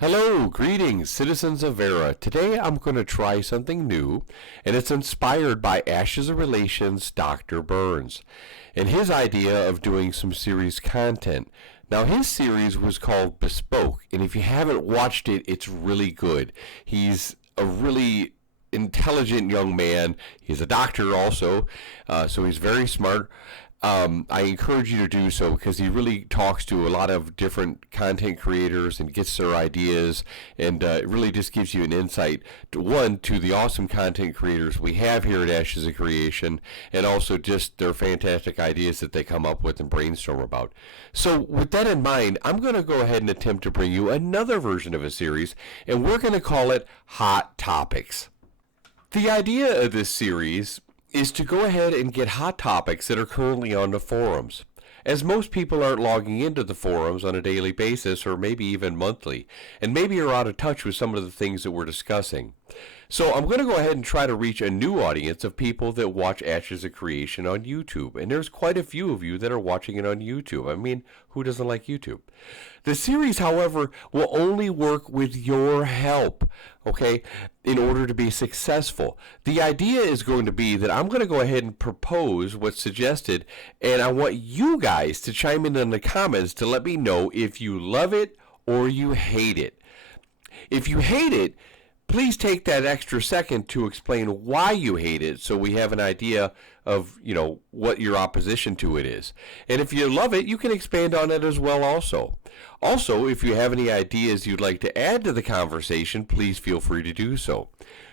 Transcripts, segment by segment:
Hello, greetings, citizens of Vera. Today I'm going to try something new, and it's inspired by Ashes of Relations' Dr. Burns, and his idea of doing some series content. Now, his series was called Bespoke, and if you haven't watched it, it's really good. He's a really intelligent young man. He's a doctor also, so he's very smart. I encourage you to do so because he really talks to a lot of different content creators and gets their ideas, and it really just gives you an insight to the awesome content creators we have here at Ashes of Creation, and also just their fantastic ideas that they come up with and brainstorm about. So with that in mind, I'm going to go ahead and attempt to bring you another version of a series, and we're going to call it Hot Topics. The idea of this series is to go ahead and get hot topics that are currently on the forums, as most people aren't logging into the forums on a daily basis or maybe even monthly, and maybe are out of touch with some of the things that we're discussing. So I'm going to go ahead and try to reach a new audience of people that watch Ashes of Creation on YouTube, and there's quite a few of you that are watching it on YouTube. I mean, who doesn't like YouTube? The series, however, will only work with your help, okay, in order to be successful. The idea is going to be that I'm going to go ahead and propose what's suggested, and I want you guys to chime in the comments to let me know if you love it or you hate it. If you hate it, please take that extra second to explain why you hate it so we have an idea of, what your opposition to it is. And if you love it, you can expand on it as well also. Also, if you have any ideas you'd like to add to the conversation, please feel free to do so.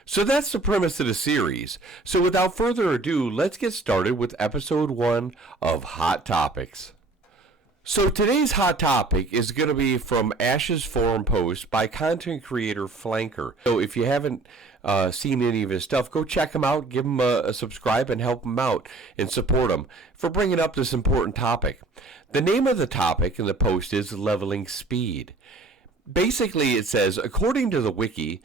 So that's the premise of the series. So without further ado, let's get started with episode 1 of Hot Topics. So today's hot topic is going to be from Ash's forum post by content creator Flanker. So if you haven't seen any of his stuff, go check him out, give him a subscribe, and help him out and support him for bringing up this important topic. The name of the topic in the post is Leveling Speed. Basically, it says, according to the wiki,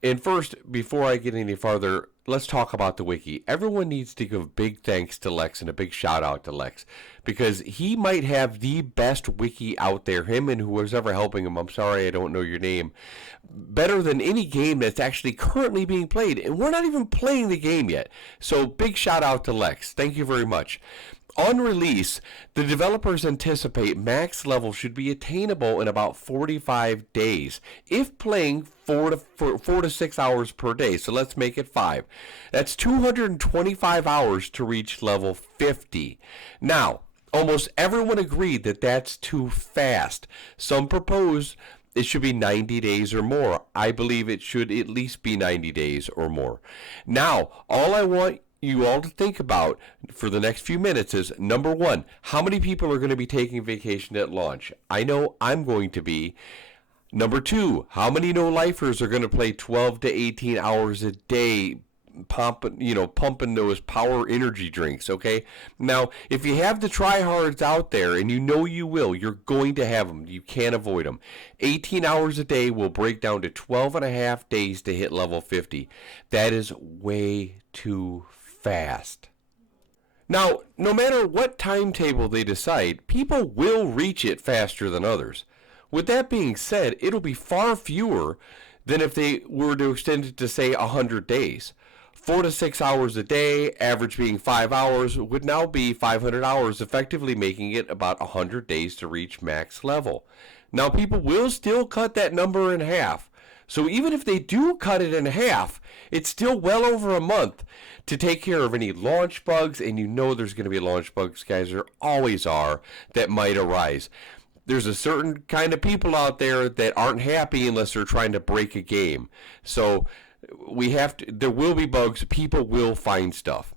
and first, before I get any farther, let's talk about the wiki. Everyone needs to give big thanks to Lex and a big shout out to Lex, because he might have the best wiki out there, him and whoever's ever helping him. I'm sorry I don't know your name. Better than any game that's actually currently being played, and we're not even playing the game yet. So big shout out to Lex. Thank you very much. On release, the developers anticipate max level should be attainable in about 45 days if playing 4 to 6 hours per day. So let's make it 5. That's 225 hours to reach level 50. Now, almost everyone agreed that that's too fast. Some propose it should be 90 days or more. I believe it should at least be 90 days or more. Now, all I want you all to think about for the next few minutes is, number 1, how many people are going to be taking vacation at launch? I know I'm going to be. Number 2, how many no-lifers are going to play 12 to 18 hours a day, pumping those power energy drinks, okay? Now, if you have the tryhards out there, and you know you will, you're going to have them. You can't avoid them. 18 hours a day will break down to 12 and a half days to hit level 50. That is way too fast. Now, no matter what timetable they decide, people will reach it faster than others. With that being said, it'll be far fewer than if they were to extend it to, say, 100 days. 4 to 6 hours a day, average being 5 hours, would now be 500 hours, effectively making it about 100 days to reach max level. Now, people will still cut that number in half. So even if they do cut it in half, it's still well over a month to take care of any launch bugs, and you know there's going to be launch bugs, guys. There always are, that might arise. There's a certain kind of people out there that aren't happy unless they're trying to break a game. So there will be bugs. People will find stuff.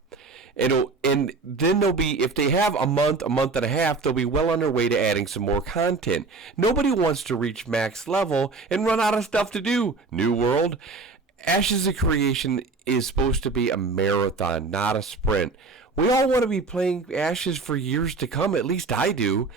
And then they'll be, if they have a month and a half, they'll be well on their way to adding some more content. Nobody wants to reach max level and run out of stuff to do. New World. Ashes of Creation is supposed to be a marathon, not a sprint. We all want to be playing Ashes for years to come, at least I do.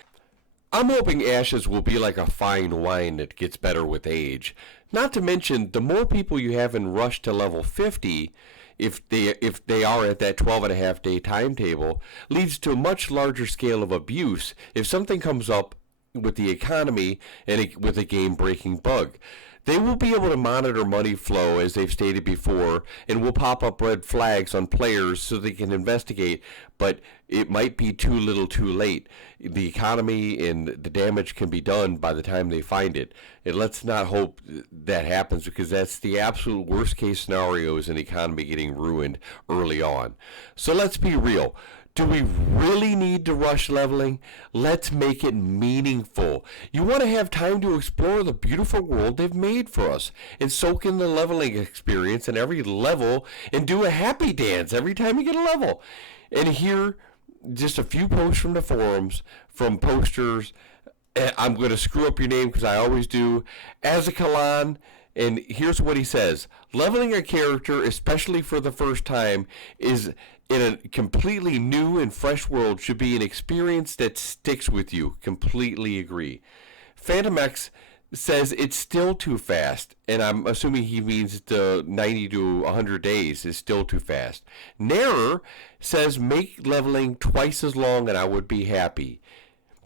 I'm hoping Ashes will be like a fine wine that gets better with age. Not to mention, the more people you have in rush to level 50, if they are at that 12.5 day timetable, leads to a much larger scale of abuse. If something comes up with the economy and with a game-breaking bug. They will be able to monitor money flow, as they've stated before, and will pop up red flags on players so they can investigate, but it might be too little too late. The economy and the damage can be done by the time they find it. And let's not hope that happens, because that's the absolute worst case scenario, is an economy getting ruined early on. So let's be real. Do we really need to rush leveling? Let's make it meaningful. You want to have time to explore the beautiful world they've made for us and soak in the leveling experience in every level and do a happy dance every time you get a level. And here, just a few posts from the forums, from posters. I'm going to screw up your name because I always do. Azakalan. And here's what he says. Leveling a character, especially for the first time, is in a completely new and fresh world should be an experience that sticks with you. Completely agree. Phantom X says it's still too fast, and I'm assuming he means the 90 to 100 days is still too fast. Narer says make leveling twice as long and I would be happy.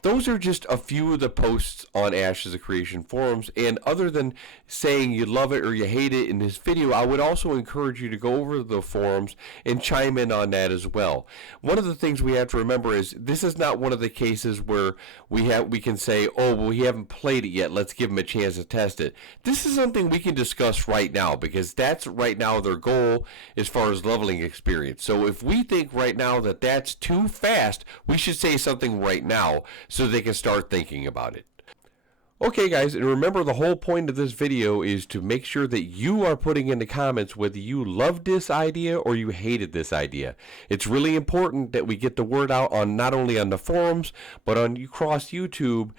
Those are just a few of the posts on Ashes of Creation forums, and other than saying you love it or you hate it in this video, I would also encourage you to go over to the forums and chime in on that as well. One of the things we have to remember is this is not one of the cases where we can say, oh, well, we haven't played it yet, let's give them a chance to test it. This is something we can discuss right now, because that's right now their goal as far as leveling experience. So if we think right now that that's too fast, we should say something right now, so they can start thinking about it. Okay guys, and remember the whole point of this video is to make sure that you are putting in the comments whether you loved this idea or you hated this idea. It's really important that we get the word out on not only on the forums, but on across YouTube,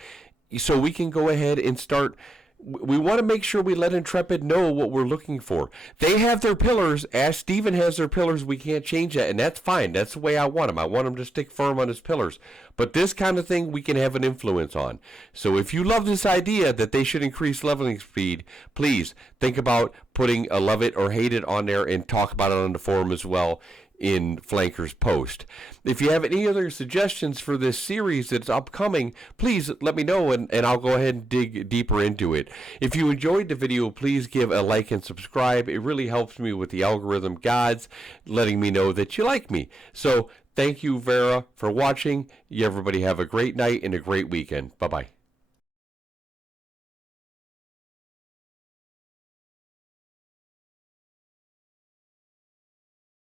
so we can go ahead and start. We want to make sure we let Intrepid know what we're looking for. They have their pillars. Ash Steven has their pillars. We can't change that, and that's fine. That's the way I want him. I want him to stick firm on his pillars. But this kind of thing we can have an influence on. So if you love this idea that they should increase leveling speed, please think about putting a love it or hate it on there and talk about it on the forum as well in Flanker's post. If you have any other suggestions for this series that's upcoming, please let me know, and I'll go ahead and dig deeper into it. If you enjoyed the video, please give a like and subscribe. It really helps me with the algorithm gods letting me know that you like me. So thank you, Vera, for watching. You everybody have a great night and a great weekend. Bye-bye.